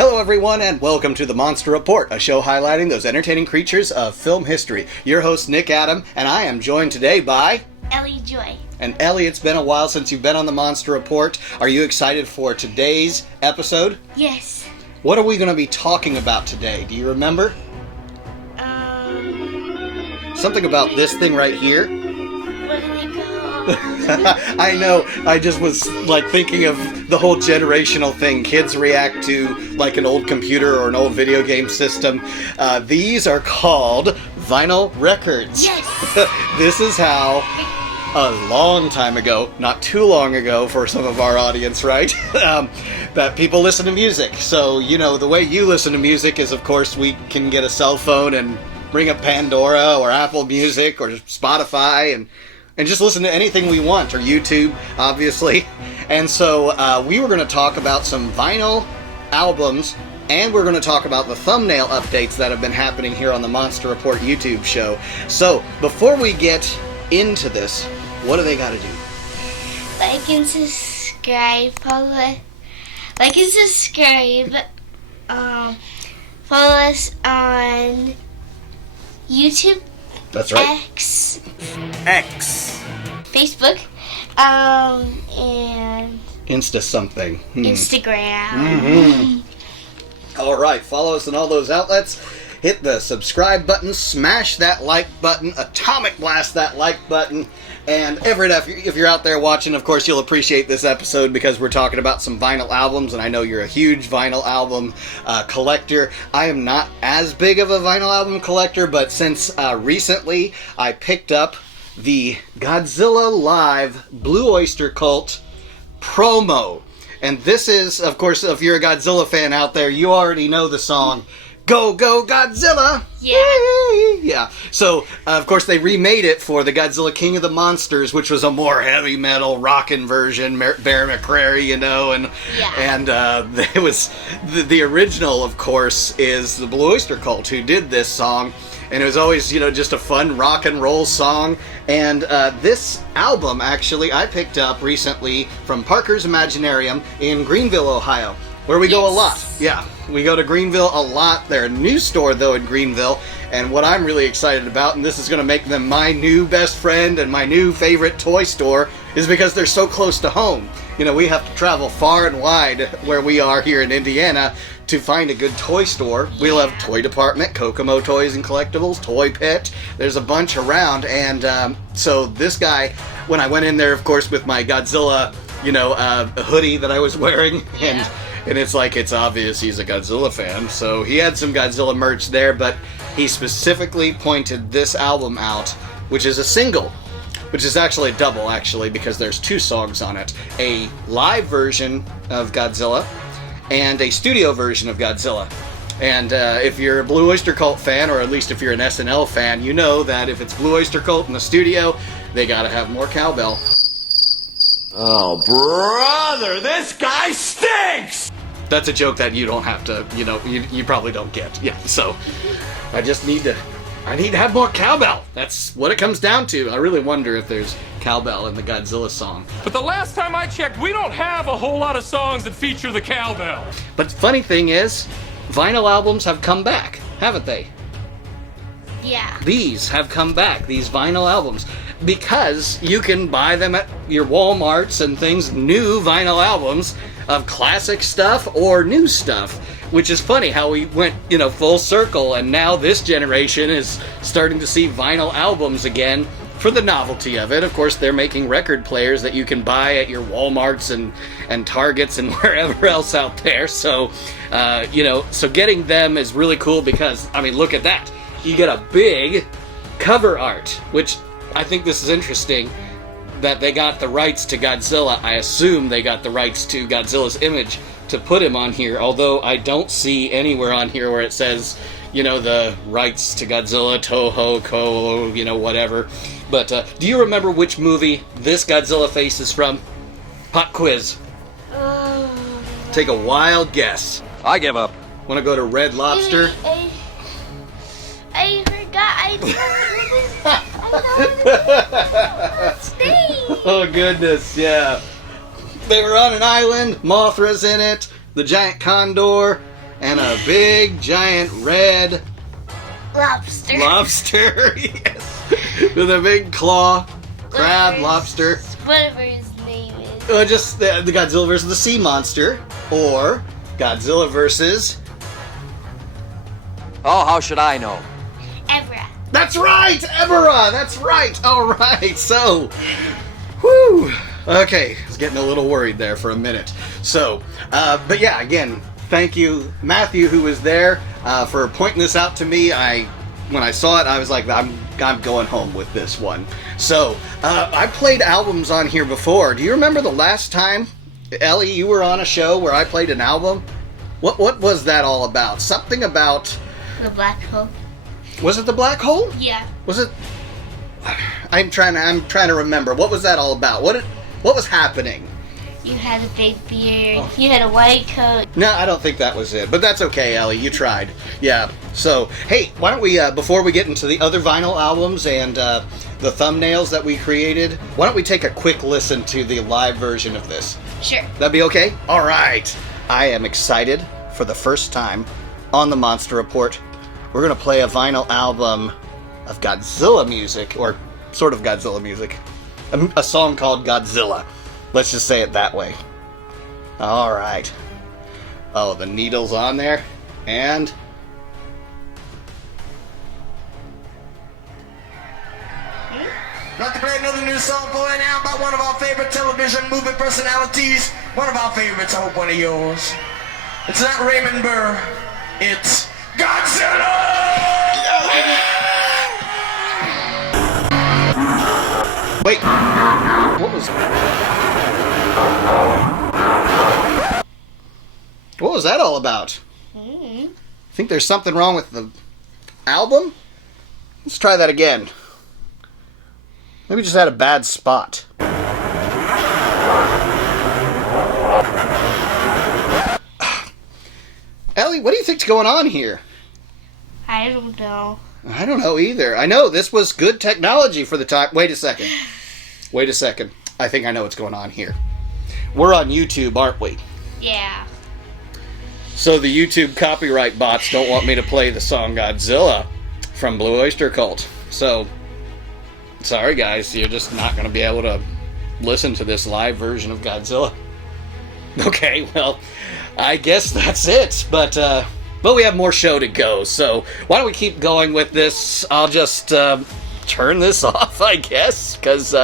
Hello everyone and welcome to the Monster Report, a show highlighting those entertaining creatures of film history. Your host Nick Adam, and I am joined today by... Ellie Joy. And Ellie, it's been a while since you've been on the Monster Report. Are you excited for today's episode? Yes. What are we going to be talking about today? Do you remember? Something about this thing right here. What do they call? I know. I just was thinking of the whole generational thing. Kids react to like an old computer or an old video game system. These are called vinyl records. Yes. This is how a long time ago, not too long ago for some of our audience, right? That people listen to music. So, you know, the way you listen to music is, of course, we can get a cell phone and bring up Pandora or Apple Music or Spotify and just listen to anything we want, or YouTube, obviously. And so we were going to talk about some vinyl albums, and we're going to talk about the thumbnail updates that have been happening here on the Monster Report YouTube show. So before we get into this, what do they got to do? Like and subscribe. Like and subscribe. Follow us on YouTube. That's right. X. Facebook. And Insta something. Instagram. All right, follow us on all those outlets. Hit the subscribe button, smash that like button, atomic blast that like button. And Everett, if you're out there watching, of course, you'll appreciate this episode because we're talking about some vinyl albums, and I know you're a huge vinyl album collector. I am not as big of a vinyl album collector, but since recently I picked up the Godzilla Live Blue Oyster Cult promo. And this is, of course, if you're a Godzilla fan out there, you already know the song Go, Go, Godzilla! Yeah. Yeah. So, of course, they remade it for the Godzilla King of the Monsters, which was a more heavy metal, rockin' version, Bear McCreary, you know, and it was, the original, of course, is the Blue Oyster Cult, who did this song, and it was always, you know, just a fun rock and roll song, and this album, actually, I picked up recently from Parker's Imaginarium in Greenville, Ohio, where we go a lot. Yeah, we go to Greenville a lot. They're a new store, though, in Greenville. And what I'm really excited about, and this is going to make them my new best friend and my new favorite toy store, is because they're so close to home. You know, we have to travel far and wide where we are here in Indiana to find a good toy store. We'll have toy department, Kokomo Toys and Collectibles, Toy Pit. There's a bunch around. And so this guy, when I went in there, of course, with my Godzilla, you know, hoodie that I was wearing, and it's like, it's obvious he's a Godzilla fan. So he had some Godzilla merch there, but he specifically pointed this album out, which is a single, which is actually a double, actually, because there's two songs on it. A live version of Godzilla and a studio version of Godzilla. And if you're a Blue Oyster Cult fan, or at least if you're an SNL fan, you know that if it's Blue Oyster Cult in the studio, they gotta have more cowbell. Oh, brother, this guy stinks! That's a joke that you don't have to, you know, you probably don't get. Yeah, so I need to have more cowbell. That's what it comes down to. I really wonder if there's cowbell in the Godzilla song. But the last time I checked, we don't have a whole lot of songs that feature the cowbell. But the funny thing is, vinyl albums have come back, haven't they? Yeah. These have come back, these vinyl albums, because you can buy them at your Walmarts and things, new vinyl albums of classic stuff or new stuff, which is funny how we went, you know, full circle, and now this generation is starting to see vinyl albums again for the novelty of it. Of course, they're making record players that you can buy at your Walmarts and Targets and wherever else out there, so, you know, so getting them is really cool because, I mean, look at that. You get a big cover art, which I think this is interesting, that they got the rights to Godzilla. I assume they got the rights to Godzilla's image to put him on here, although I don't see anywhere on here where it says, you know, the rights to Godzilla, Toho, Ko, you know, whatever. But do you remember which movie this Godzilla face is from? Pop quiz. Take a wild guess. I give up. Want to go to Red Lobster? I forgot. Oh goodness, yeah. They were on an island, Mothra's in it, the giant condor, and a big, giant red Lobster. lobster. Yes. With a big claw. Crab, Whatever- lobster. Whatever his name is. Just the Godzilla versus the sea monster. Or Godzilla versus... Oh, how should I know? Ebra. That's right! Ebera! That's right! Alright, so... Whew! Okay, I was getting a little worried there for a minute. So, but yeah, again, thank you, Matthew, who was there, for pointing this out to me. When I saw it, I was like, I'm going home with this one. So, I played albums on here before. Do you remember the last time, Ellie, you were on a show where I played an album? What was that all about? Something about... The black hole. Was it the black hole? Yeah. Was it? I'm trying to remember. What was that all about? What was happening? You had a big beard. You had a white coat. No, I don't think that was it. But that's okay, Ellie. You tried. Yeah. So, hey, why don't we, before we get into the other vinyl albums and the thumbnails that we created, why don't we take a quick listen to the live version of this? Sure. That'd be okay? All right. I am excited for the first time on the Monster Report. We're going to play a vinyl album of Godzilla music, or sort of Godzilla music. A song called Godzilla. Let's just say it that way. All right. Oh, the needle's on there. And... Like to play another new song for you now by one of our favorite television movie personalities. One of our favorites, I hope one of yours. It's not Raymond Burr. It's Godzilla! Wait. What was that all about? Think there's something wrong with the album? Let's try that again. Maybe just had a bad spot. Ellie, what do you think's going on here? I don't know. I don't know either. I know this was good technology for the time. Wait a second. I think I know what's going on here. We're on YouTube, aren't we? Yeah. So the YouTube copyright bots don't want me to play the song Godzilla from Blue Oyster Cult. So, sorry guys, you're just not going to be able to listen to this live version of Godzilla. Okay, well, I guess that's it. But we have more show to go, so why don't we keep going with this? I'll just turn this off, I guess, because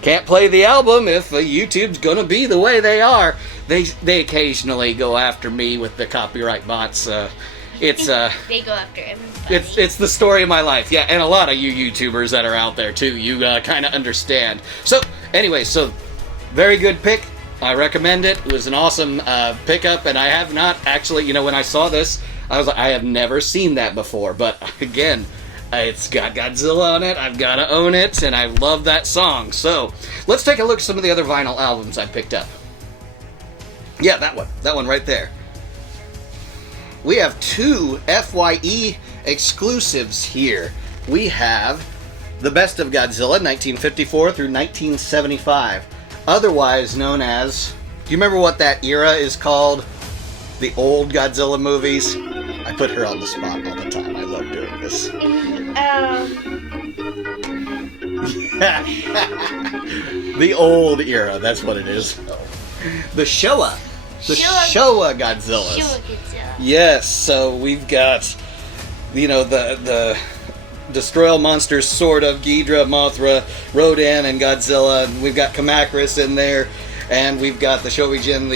can't play the album if YouTube's going to be the way they are. They occasionally go after me with the copyright bots. It's They go after everybody. it's the story of my life, yeah, and a lot of you YouTubers that are out there too. You kind of understand. So anyway, very good pick. I recommend it. It was an awesome pickup, and I have not actually, when I saw this, I was like, I have never seen that before. But again, it's got Godzilla on it. I've got to own it, and I love that song. So let's take a look at some of the other vinyl albums I picked up. Yeah, that one right there. We have two FYE exclusives here. We have The Best of Godzilla, 1954 through 1975. Otherwise known as... Do you remember what that era is called? The old Godzilla movies? I put her on the spot all the time. I love doing this. The old era, that's what it is. The Showa. The Showa Godzillas. Showa Godzilla. Yes, so we've got, the Destroy All Monsters, sort of, Ghidra, Mothra, Rodan, and Godzilla. And we've got Kamacuras in there, and we've got the Showijin,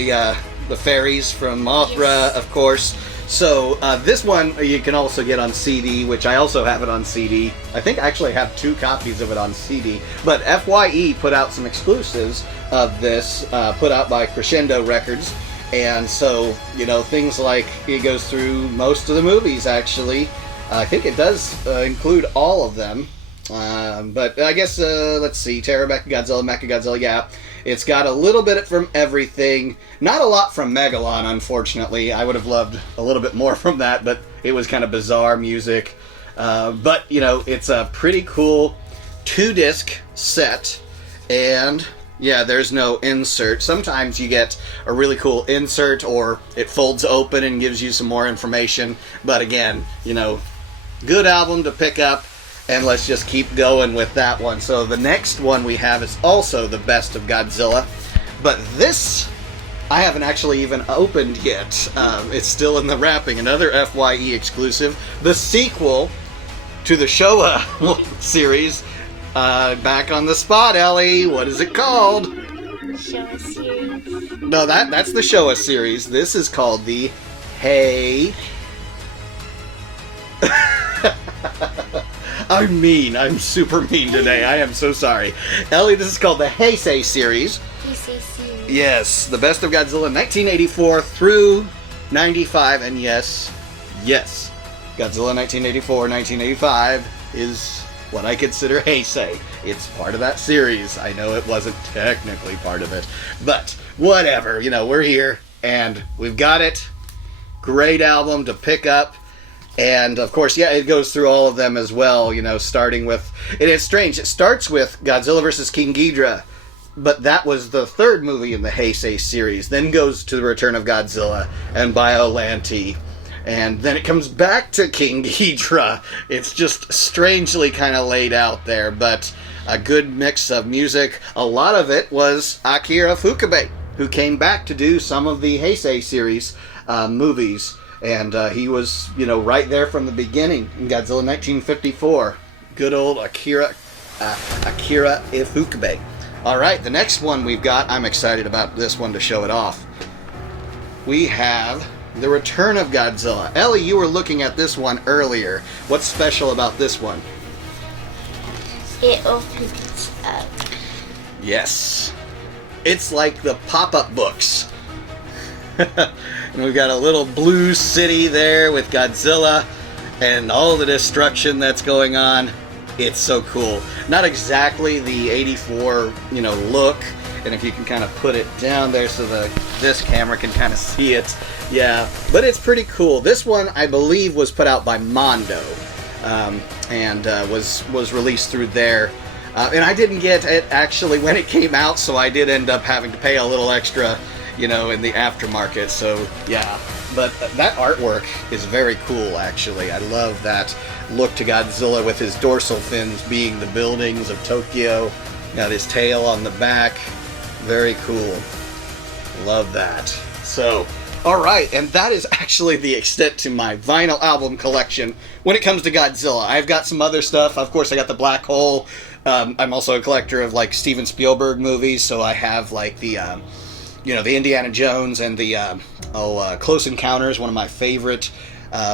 the fairies from Mothra, of course. So this one you can also get on CD, which I also have it on CD. I think I actually have 2 copies of it on CD. But FYE put out some exclusives of this, put out by Crescendo Records. And so, things like, it goes through most of the movies, actually. I think it does include all of them. But I guess, let's see, Terror Mechagodzilla, Mechagodzilla, yeah. It's got a little bit from everything. Not a lot from Megalon, unfortunately. I would have loved a little bit more from that, but it was kind of bizarre music. But, it's a pretty cool 2-disc set. And Yeah, there's no insert. Sometimes you get a really cool insert, or it folds open and gives you some more information. But again, good album to pick up, and let's just keep going with that one. So the next one we have is also the best of Godzilla, but this I haven't actually even opened yet. It's still in the wrapping. Another FYE exclusive. The sequel to the Showa series. Back on the spot, Ellie. What is it called? Showa series. No, that's the Showa series. This is called the Hey. I'm mean. I'm super mean today. I am so sorry. Ellie, this is called the Heisei series. Heisei series. Yes, the best of Godzilla 1984 through 95. And yes, Godzilla 1984-1985 is what I consider Heisei. It's part of that series. I know it wasn't technically part of it, but whatever. We're here, and we've got it. Great album to pick up. And, of course, it goes through all of them as well, starting with... It is strange. It starts with Godzilla vs. King Ghidorah, but that was the third movie in the Heisei series. Then goes to The Return of Godzilla and Biollante. And then it comes back to King Ghidorah. It's just strangely kind of laid out there, but a good mix of music. A lot of it was Akira Ifukube, who came back to do some of the Heisei series movies. And he was, right there from the beginning in Godzilla 1954. Good old Akira Ifukube. All right, the next one we've got, I'm excited about this one to show it off. We have The Return of Godzilla. Ellie, you were looking at this one earlier. What's special about this one? It opens up. Yes. It's like the pop-up books. And we've got a little blue city there with Godzilla and all the destruction that's going on. It's so cool. Not exactly the 84, look. And if you can kind of put it down there so this camera can kind of see it. Yeah, but it's pretty cool. This one, I believe, was put out by Mondo. And was released through there. And I didn't get it actually when it came out, so I did end up having to pay a little extra, in the aftermarket. So, yeah. But that artwork is very cool, actually. I love that look to Godzilla with his dorsal fins being the buildings of Tokyo. Got his tail on the back. Very cool. Love that. So, alright, and that is actually the extent to my vinyl album collection when it comes to Godzilla. I've got some other stuff. Of course, I got the Black Hole. I'm also a collector of, Steven Spielberg movies, so I have, the Indiana Jones and the, Close Encounters, one of my favorite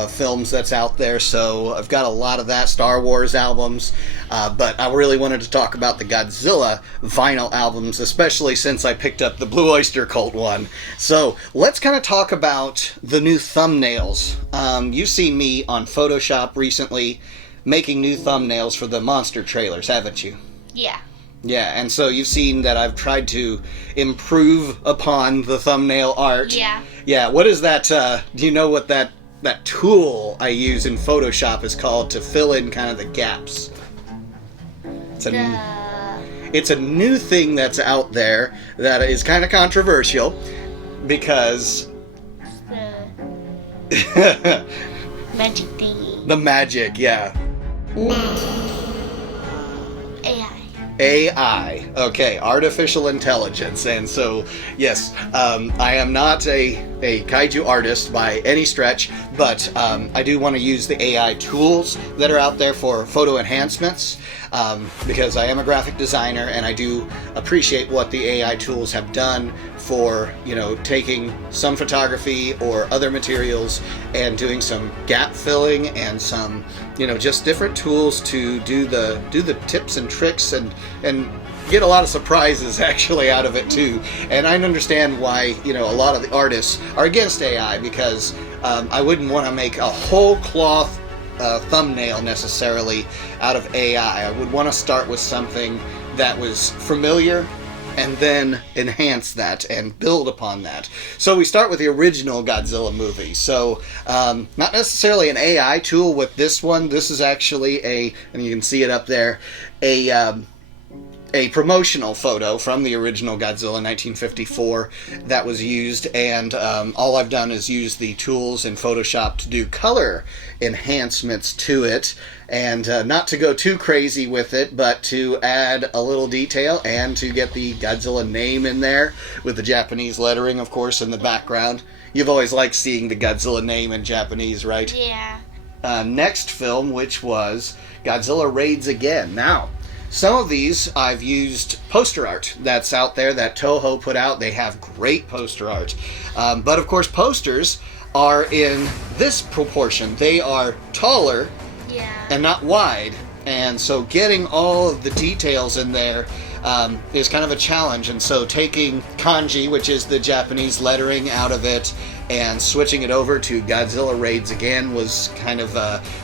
films that's out there, so I've got a lot of that, Star Wars albums, but I really wanted to talk about the Godzilla vinyl albums, especially since I picked up the Blue Oyster Cult one. So let's kind of talk about the new thumbnails. You've seen me on Photoshop recently making new thumbnails for the monster trailers, haven't you? Yeah. Yeah, and so you've seen that I've tried to improve upon the thumbnail art. Yeah. Yeah, what is that, do you know what that tool I use in Photoshop is called to fill in kind of the gaps? It's a new thing that's out there that is kind of controversial because... The magic thingy. The magic, yeah. AI. Okay, artificial intelligence. And so, yes, I am not a kaiju artist by any stretch, but I do want to use the AI tools that are out there for photo enhancements, because I am a graphic designer and I do appreciate what the AI tools have done for, taking some photography or other materials and doing some gap filling and some, just different tools to do the tips and tricks and get a lot of surprises actually out of it too. And I understand why, a lot of the artists are against AI because I wouldn't want to make a whole cloth thumbnail necessarily out of AI. I would want to start with something that was familiar and then enhance that and build upon that. So we start with the original Godzilla movie. So not necessarily an AI tool with this one. This is actually and you can see it up there, a promotional photo from the original Godzilla 1954 that was used, and all I've done is use the tools in Photoshop to do color enhancements to it, and not to go too crazy with it, but to add a little detail and to get the Godzilla name in there with the Japanese lettering, of course, in the background. You've always liked seeing the Godzilla name in Japanese, right? Yeah. Next film, which was Godzilla Raids Again. Now, some of these I've used poster art that's out there that Toho put out. They have great poster art. But of course, posters are in this proportion. They are taller and not wide. And so getting all of the details in there is kind of a challenge. And so taking kanji, which is the Japanese lettering, out of it and switching it over to Godzilla Raids Again was kind of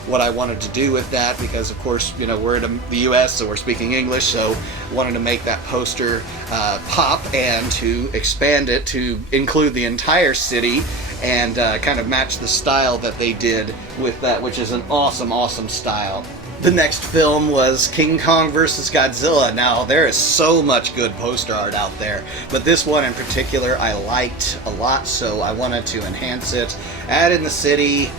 what I wanted to do with that, because of course, you know, we're in the US, so we're speaking English, so wanted to make that poster pop and to expand it to include the entire city and kind of match the style that they did with that, which is an awesome style. The next film was King Kong vs. Godzilla. Now, there is so much good poster art out there, but this one in particular I liked a lot, so I wanted to enhance it, add in the city,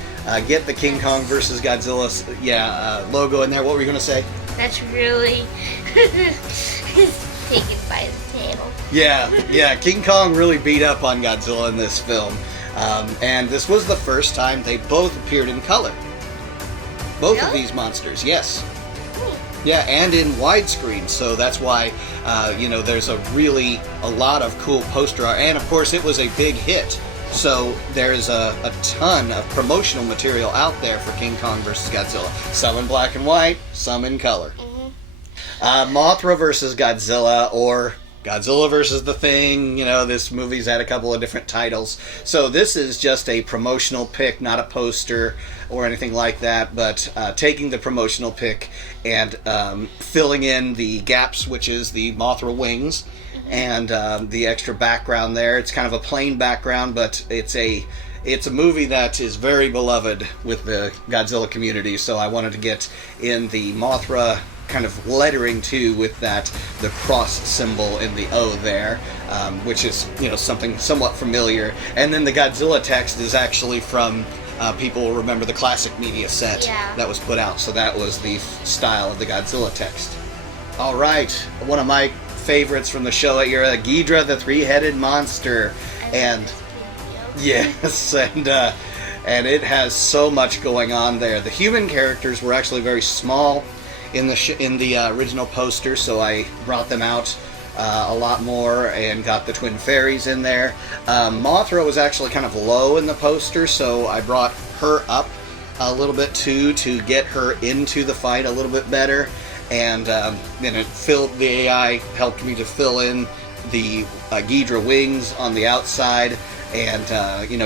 get the King Kong vs. Godzilla logo in there. What were you going to say? That's really taken by the tail. Yeah, King Kong really beat up on Godzilla in this film, and this was the first time they both appeared in color. Both of these monsters, yes. Yeah, and in widescreen, so that's why, there's a lot of cool poster art, and of course it was a big hit, so there's a ton of promotional material out there for King Kong vs. Godzilla. Some in black and white, some in color. Mothra vs. Godzilla, or Godzilla vs. The Thing, this movie's had a couple of different titles. So this is just a promotional pic, not a poster or anything like that, but taking the promotional pic and filling in the gaps, which is the Mothra wings, and the extra background there. It's kind of a plain background, but it's a movie that is very beloved with the Godzilla community, so I wanted to get in the Mothra kind of lettering too, with the cross symbol in the O there, which is something somewhat familiar. And then the Godzilla text is actually from people will remember the classic media set that was put out, so that was the style of the Godzilla text. All right, one of my favorites from the Showa era, Ghidorah the Three-Headed Monster, and yes, and it has so much going on there. The human characters were actually very small in the original poster, so I brought them out a lot more and got the twin fairies in there. Mothra was actually kind of low in the poster, so I brought her up a little bit too to get her into the fight a little bit better, and then the AI helped me to fill in the Ghidorah wings on the outside and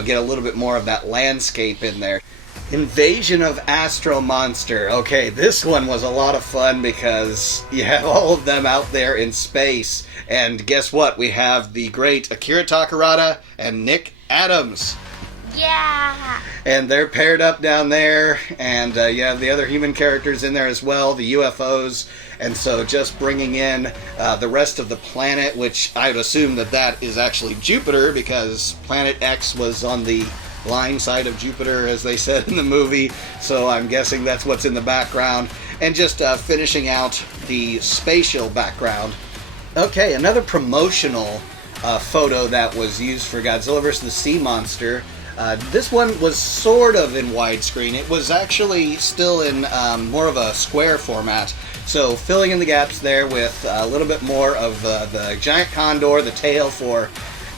get a little bit more of that landscape in there. Invasion of Astro Monster. Okay, this one was a lot of fun because you have all of them out there in space. And guess what? We have the great Akira Takarada and Nick Adams. Yeah! And they're paired up down there. And you have the other human characters in there as well, the UFOs. And so just bringing in the rest of the planet, which I would assume that is actually Jupiter, because Planet X was on the line side of Jupiter, as they said in the movie, so I'm guessing that's what's in the background, and just finishing out the spatial background. Okay, another promotional photo that was used for Godzilla vs. the Sea Monster. This one was sort of in widescreen. It was actually still in more of a square format, so filling in the gaps there with a little bit more of the giant condor, the tail for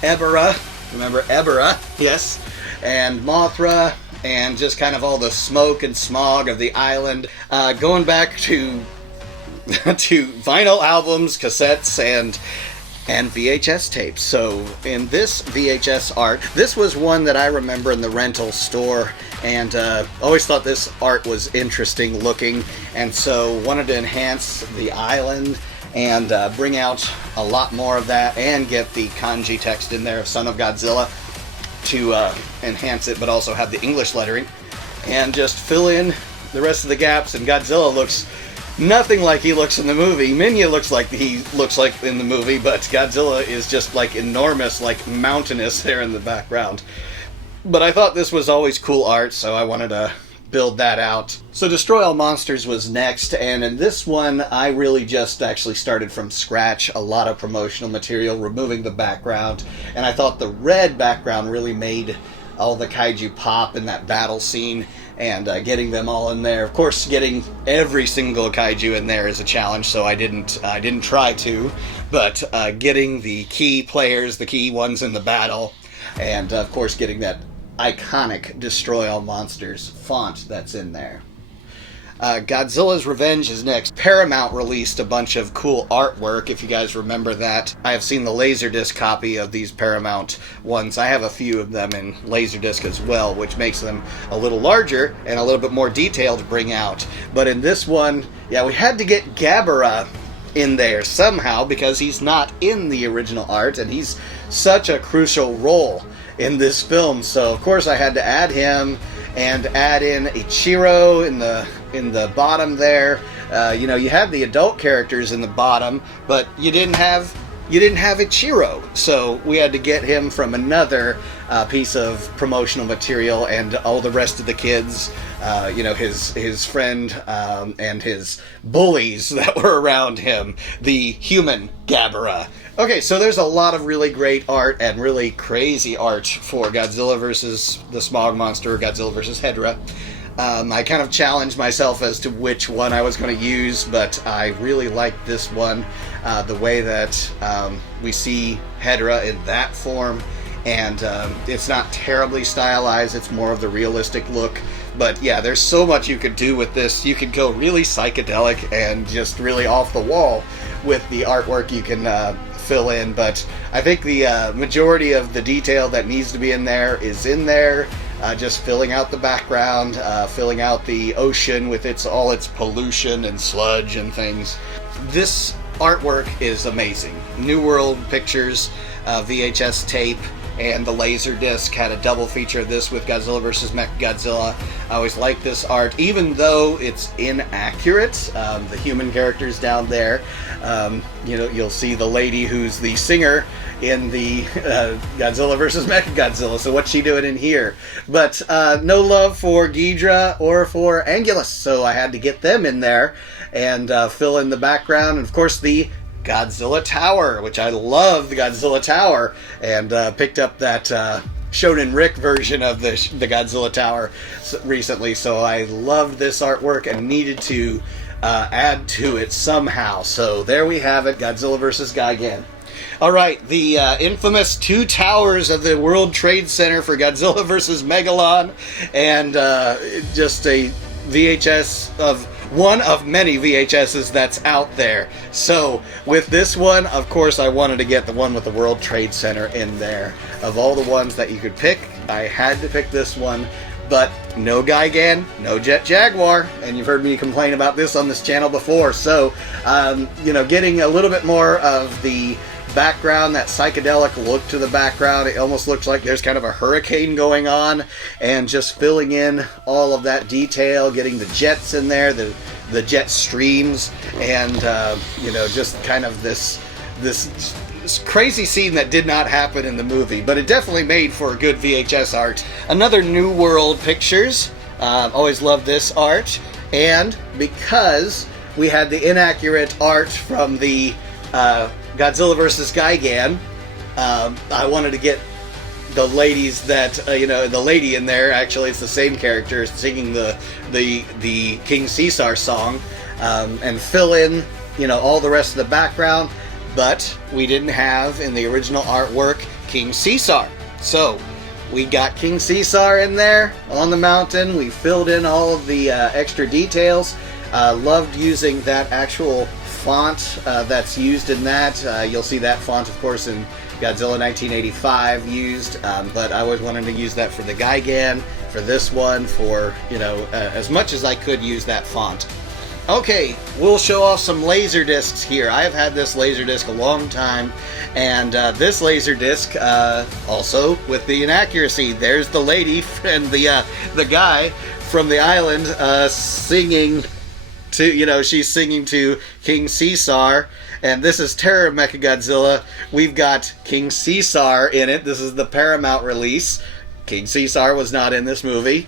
Ebera. Remember Ebera? Yes. And Mothra, and just kind of all the smoke and smog of the island. Going back to vinyl albums, cassettes, and VHS tapes. So in this VHS art, this was one that I remember in the rental store, and always thought this art was interesting looking, and so wanted to enhance the island and bring out a lot more of that, and get the kanji text in there of Son of Godzilla to enhance it, but also have the English lettering, and just fill in the rest of the gaps. And Godzilla looks nothing like he looks in the movie. Minya looks like he looks like in the movie, but Godzilla is just like enormous, like mountainous there in the background. But I thought this was always cool art, so I wanted to build that out. So Destroy All Monsters was next, and in this one I really just actually started from scratch, a lot of promotional material, removing the background, and I thought the red background really made all the kaiju pop in that battle scene, and getting them all in there. Of course, getting every single kaiju in there is a challenge, so I didn't try to, but getting the key players, the key ones in the battle, and of course getting that iconic Destroy All Monsters font that's in there. Godzilla's Revenge is next. Paramount released a bunch of cool artwork, if you guys remember that. I have seen the Laserdisc copy of these Paramount ones. I have a few of them in Laserdisc as well, which makes them a little larger and a little bit more detailed to bring out. But in this one, yeah, we had to get Gabara in there somehow because he's not in the original art, and he's such a crucial role in this film. So of course I had to add him and add in Ichiro in the bottom there. You know, you had the adult characters in the bottom, but you didn't have Ichiro, so we had to get him from another piece of promotional material, and all the rest of the kids, you know, his friend and his bullies that were around him, the human Gabara. Okay, so there's a lot of really great art and really crazy art for Godzilla vs. the Smog Monster, Godzilla vs. Hedorah. I kind of challenged myself as to which one I was going to use, but I really liked this one. The way that we see Hedorah in that form, and it's not terribly stylized, it's more of the realistic look. But yeah, there's so much you could do with this. You could go really psychedelic and just really off the wall with the artwork you can fill in, but I think the majority of the detail that needs to be in there is in there. Just filling out the background, filling out the ocean with all its pollution and sludge and things. This artwork is amazing. New World Pictures VHS tape and the Laserdisc had a double feature of this with Godzilla vs. Mechagodzilla. I always like this art, even though it's inaccurate. The human characters down there, you know, you'll see the lady who's the singer in the Godzilla vs. Mechagodzilla, so what's she doing in here? But no love for Ghidra or for Angulus, so I had to get them in there and fill in the background, and of course the Godzilla Tower, which I love the Godzilla Tower, and picked up that Shonen Rick version of the Godzilla Tower recently, so I loved this artwork and needed to add to it somehow. So there we have it, Godzilla vs. Gigan. Alright, the infamous two towers of the World Trade Center for Godzilla vs. Megalon, and just a VHS of one of many VHSs that's out there. So with this one, of course, I wanted to get the one with the World Trade Center in there. Of all the ones that you could pick, I had to pick this one. But no Gigan, no Jet Jaguar, and you've heard me complain about this on this channel before. So, you know, getting a little bit more of the background, that psychedelic look to the background. It almost looks like there's kind of a hurricane going on, and just filling in all of that detail, getting the jets in there, the jet streams, and you know, just kind of this crazy scene that did not happen in the movie, but it definitely made for good VHS art. Another New World Pictures. Always loved this art, and because we had the inaccurate art from the Godzilla vs. Gigan, I wanted to get the ladies that, you know, the lady in there, actually it's the same character singing the King Caesar song, and fill in, you know, all the rest of the background, but we didn't have in the original artwork King Caesar. So we got King Caesar in there on the mountain. We filled in all of the extra details. Loved using that actual font that's used in that. You'll see that font, of course, in Godzilla 1985 used, but I always wanted to use that for the Gigan, for this one, for, you know, as much as I could use that font. Okay, we'll show off some laser discs here. I have had this laser disc a long time, and this laser disc, also with the inaccuracy. There's the lady and the guy from the island singing she's singing to King Caesar, and this is Terror Mechagodzilla. We've got King Caesar in it. This is the Paramount release. King Caesar was not in this movie.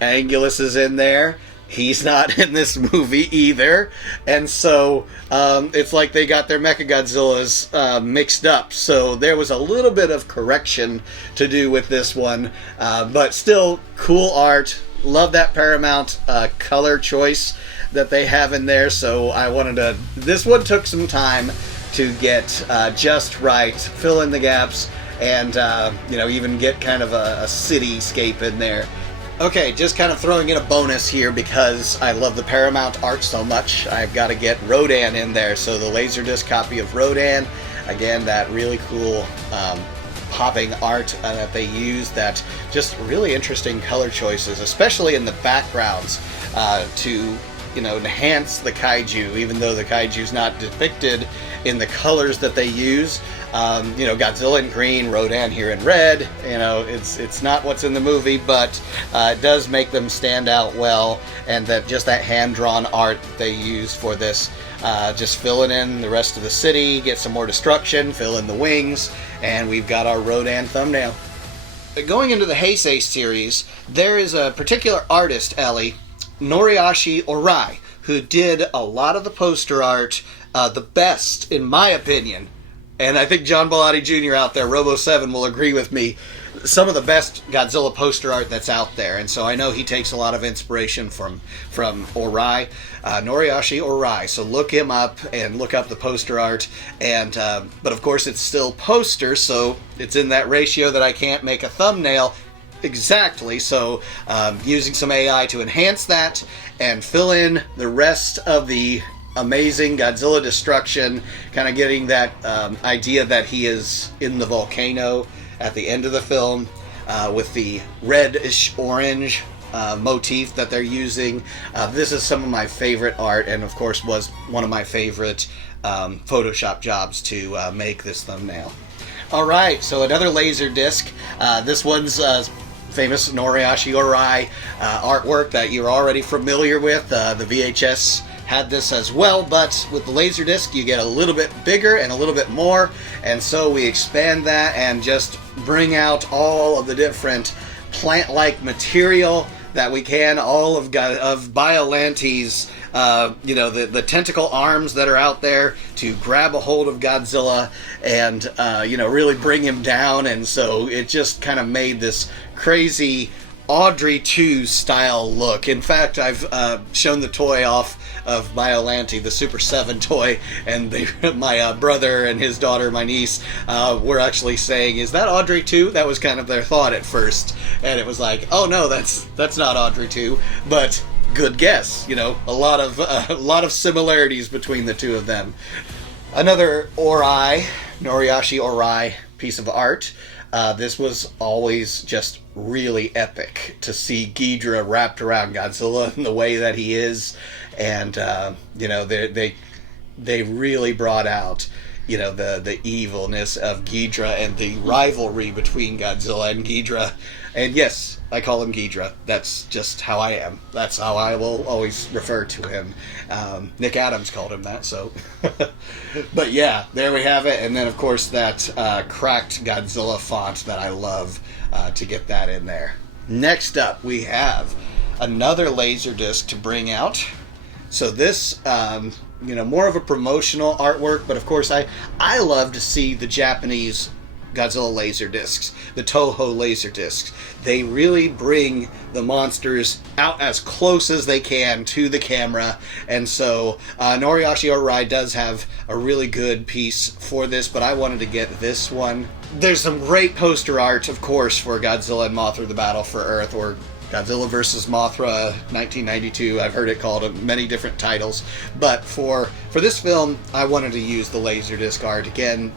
Angulus is in there. He's not in this movie either. And so it's like they got their Mechagodzillas mixed up. So there was a little bit of correction to do with this one. But still, cool art. Love that Paramount color choice that they have in there. So I wanted to... This one took some time to get just right. Fill in the gaps. And, even get kind of a cityscape in there. Okay, just kind of throwing in a bonus here because I love the Paramount art so much. I've got to get Rodan in there. So the Laserdisc copy of Rodan, again, that really cool popping art that they use, that just really interesting color choices, especially in the backgrounds to enhance the kaiju, even though the kaiju's not depicted in the colors that they use. Godzilla in green, Rodan here in red. It's not what's in the movie, but it does make them stand out well, and that hand-drawn art that they use for this, just filling in the rest of the city, get some more destruction, fill in the wings, and we've got our Rodan thumbnail. Going into the Heisei series, there is a particular artist, Ellie, Noriyashi Orai, who did a lot of the poster art, the best, in my opinion. And I think John Bellotti Jr. out there, Robo7, will agree with me. Some of the best Godzilla poster art that's out there. And so I know he takes a lot of inspiration from Orai, Noriyashi Orai. So look him up and look up the poster art. And but of course it's still poster, so it's in that ratio that I can't make a thumbnail exactly. So using some AI to enhance that and fill in the rest of the amazing Godzilla destruction, kind of getting that idea that he is in the volcano at the end of the film with the reddish orange motif that they're using. This is some of my favorite art, and of course was one of my favorite Photoshop jobs to make this thumbnail. Alright, so another Laserdisc. This one's famous Noriyashi Orai artwork that you're already familiar with. The VHS had this as well, but with the Laserdisc you get a little bit bigger and a little bit more, and so we expand that and just bring out all of the different plant-like material that we can, all of Biolante's, the tentacle arms that are out there to grab a hold of Godzilla and, really bring him down. And so it just kind of made this crazy Audrey 2 style look. In fact, I've shown the toy off of Biolante, the Super 7 toy, and my brother and his daughter, my niece, were actually saying, "Is that Audrey 2?" That was kind of their thought at first, and it was like, "Oh no, that's not Audrey 2," but good guess. A lot of similarities between the two of them. Another Noriyashi Orai piece of art. This was always just really epic to see Ghidorah wrapped around Godzilla in the way that he is, and they really brought out the evilness of Ghidorah and the rivalry between Godzilla and Ghidorah. And yes, I call him Ghidorah. That's just how I am. That's how I will always refer to him. Nick Adams called him that, so. But yeah, there we have it. And then, of course, that cracked Godzilla font that I love to get that in there. Next up, we have another Laserdisc to bring out. So this, more of a promotional artwork, but of course I love to see the Japanese Godzilla Laserdiscs, the Toho Laserdiscs. They really bring the monsters out as close as they can to the camera, and so Noriyashi Orai does have a really good piece for this, but I wanted to get this one. There's some great poster art, of course, for Godzilla and Mothra: The Battle for Earth, or Godzilla vs. Mothra 1992. I've heard it called many different titles. But for this film, I wanted to use the Laserdisc art. Again,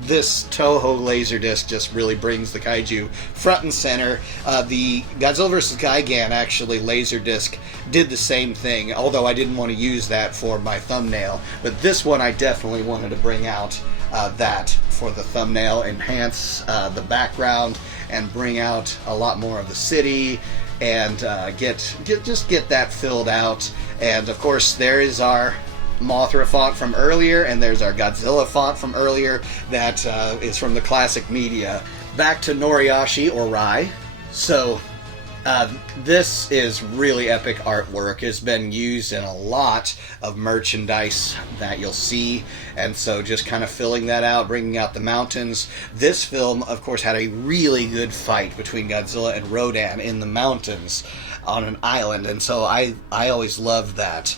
this Toho Laserdisc just really brings the kaiju front and center. The Godzilla vs. Gigan, actually, Laserdisc did the same thing, although I didn't want to use that for my thumbnail. But this one I definitely wanted to bring out that for the thumbnail, enhance the background, and bring out a lot more of the city and just get that filled out. And of course, there is our Mothra font from earlier, and there's our Godzilla font from earlier that is from the classic media. Back to Noriyashi or Rai. So this is really epic artwork. It's been used in a lot of merchandise that you'll see, and so just kind of filling that out, bringing out the mountains. This film, of course, had a really good fight between Godzilla and Rodan in the mountains on an island, and so I always loved that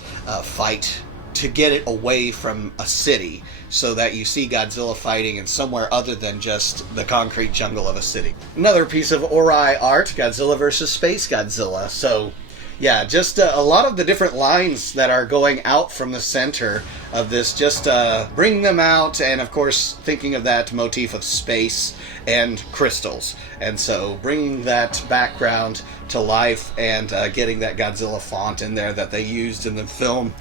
fight, to get it away from a city so that you see Godzilla fighting in somewhere other than just the concrete jungle of a city. Another piece of Ori art, Godzilla versus Space Godzilla. So yeah, just a lot of the different lines that are going out from the center of this, just bring them out, and of course thinking of that motif of space and crystals, and so bringing that background to life and getting that Godzilla font in there that they used in the film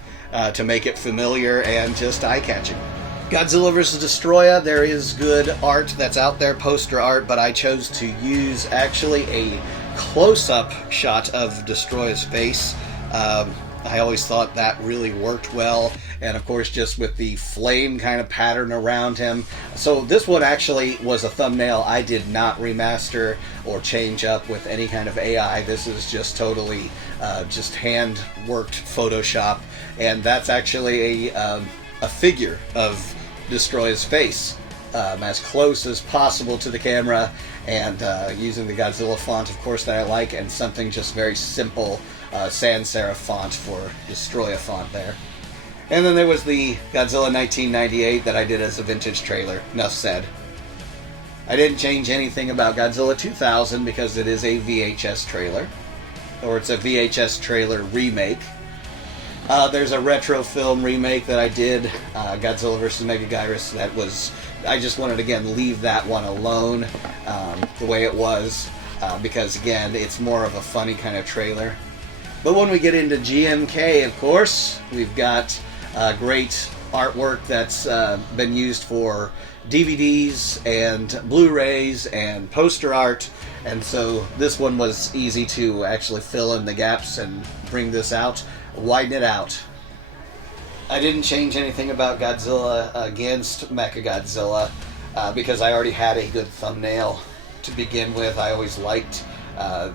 to make it familiar and just eye-catching. Godzilla vs. Destroya, there is good art that's out there, poster art, but I chose to use actually a close-up shot of Destroya's face. I always thought that really worked well, and of course just with the flame kind of pattern around him. So this one actually was a thumbnail I did not remaster or change up with any kind of AI. This is just totally just hand-worked Photoshop, and that's actually a figure of Destroy's face, as close as possible to the camera, and using the Godzilla font, of course, that I like, and something just very simple, sans serif font for Destroya font there. And then there was the Godzilla 1998 that I did as a vintage trailer. Enough said. I didn't change anything about Godzilla 2000 because it is a VHS trailer, or it's a VHS trailer remake. There's a retro film remake that I did, Godzilla vs. Megaguirus, that was, I just wanted to, again, leave that one alone the way it was, because, again, it's more of a funny kind of trailer. But when we get into GMK, of course, we've got great artwork that's been used for DVDs and Blu-rays and poster art, and so this one was easy to actually fill in the gaps and bring this out, widen it out. I didn't change anything about Godzilla against Mechagodzilla because I already had a good thumbnail to begin with. I always liked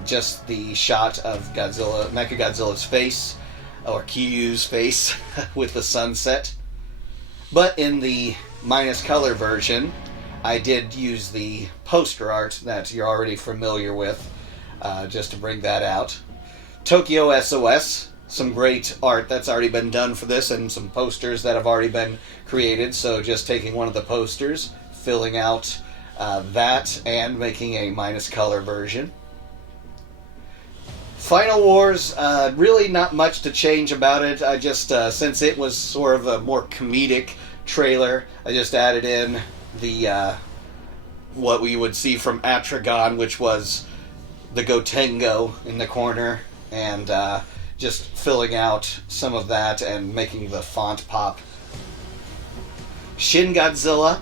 just the shot of Mechagodzilla's face, or Kiryu's face, with the sunset. But in the minus color version, I did use the poster art that you're already familiar with, just to bring that out. Tokyo SOS, some great art that's already been done for this, and some posters that have already been created, so just taking one of the posters, filling out that, and making a minus color version. Final Wars, really not much to change about it. I just, since it was sort of a more comedic trailer, I just added in the what we would see from Atragon, which was the Gotengo in the corner, and just filling out some of that and making the font pop. Shin Godzilla,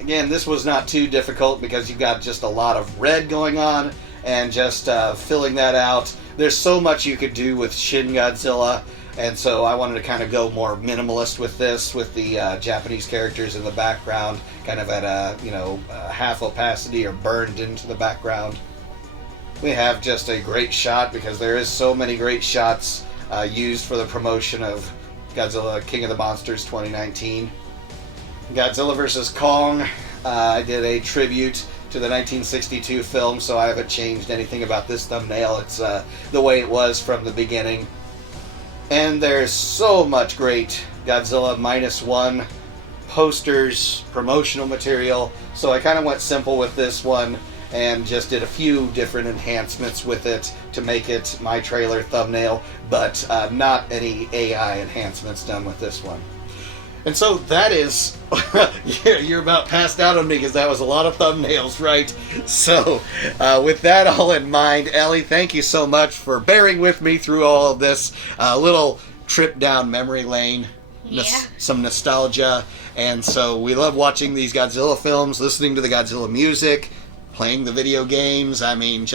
again, this was not too difficult because you've got just a lot of red going on, and just filling that out. There's so much you could do with Shin Godzilla, and so I wanted to kind of go more minimalist with this, with the Japanese characters in the background, kind of at a, half opacity or burned into the background. We have just a great shot, because there is so many great shots used for the promotion of Godzilla King of the Monsters 2019. Godzilla vs. Kong, I did a tribute to the 1962 film, so I haven't changed anything about this thumbnail. It's the way it was from the beginning. And there's so much great Godzilla -1 posters, promotional material, so I kind of went simple with this one and just did a few different enhancements with it to make it my trailer thumbnail, but not any AI enhancements done with this one. And so that is, you're about passed out on me because that was a lot of thumbnails, right? So with that all in mind, Ellie, thank you so much for bearing with me through all of this little trip down memory lane. Some nostalgia. And so we love watching these Godzilla films, listening to the Godzilla music, playing the video games. I mean,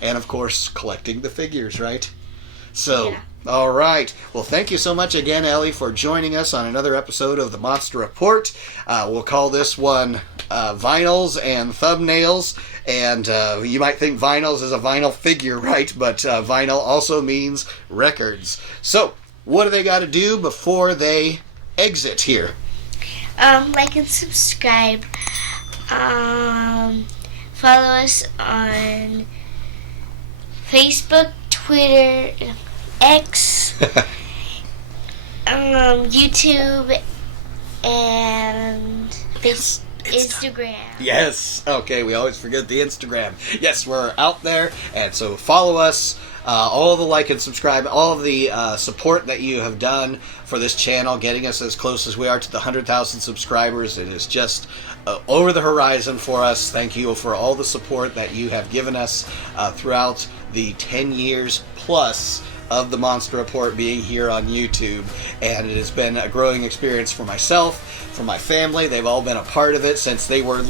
and of course, collecting the figures, right? So, Yeah. All right. Well, thank you so much again, Ellie, for joining us on another episode of the Monster Report. We'll call this one Vinyls and Thumbnails. And you might think vinyls is a vinyl figure, right? But vinyl also means records. So, what do they got to do before they exit here? Like and subscribe. Follow us on Facebook, Twitter, X, YouTube, and Instagram. Yes. Okay, we always forget the Instagram. Yes, we're out there, and so follow us. All the like and subscribe, all of the support that you have done for this channel, getting us as close as we are to the 100,000 subscribers. It is just over the horizon for us. Thank you for all the support that you have given us throughout the 10 years plus of the Monster Report being here on YouTube, and it has been a growing experience for myself, for my family. They've all been a part of it since they were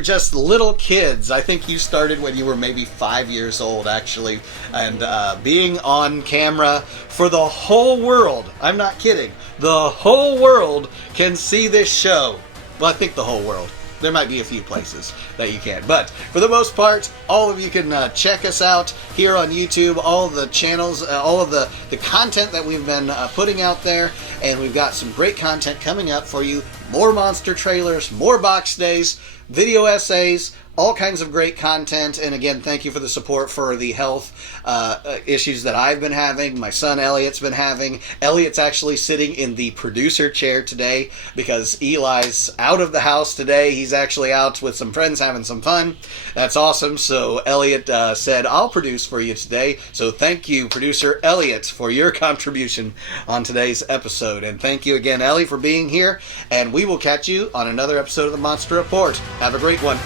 just little kids. I think you started when you were maybe 5 years old, actually, and being on camera for the whole world. I'm not kidding. The whole world can see this show. Well, I think the whole world. There might be a few places that you can't. But for the most part, all of you can check us out here on YouTube, all of the channels, all of the content that we've been putting out there. And we've got some great content coming up for you. More monster trailers, more box days, video essays, all kinds of great content. And again, thank you for the support for the health issues that I've been having, my son Elliot's been having. Elliot's actually sitting in the producer chair today because Eli's out of the house today. He's actually out with some friends having some fun. That's awesome. So Elliot said, I'll produce for you today. So thank you, producer Elliot, for your contribution on today's episode. And thank you again, Ellie, for being here. And we will catch you on another episode of the Monster Report. Have a great one.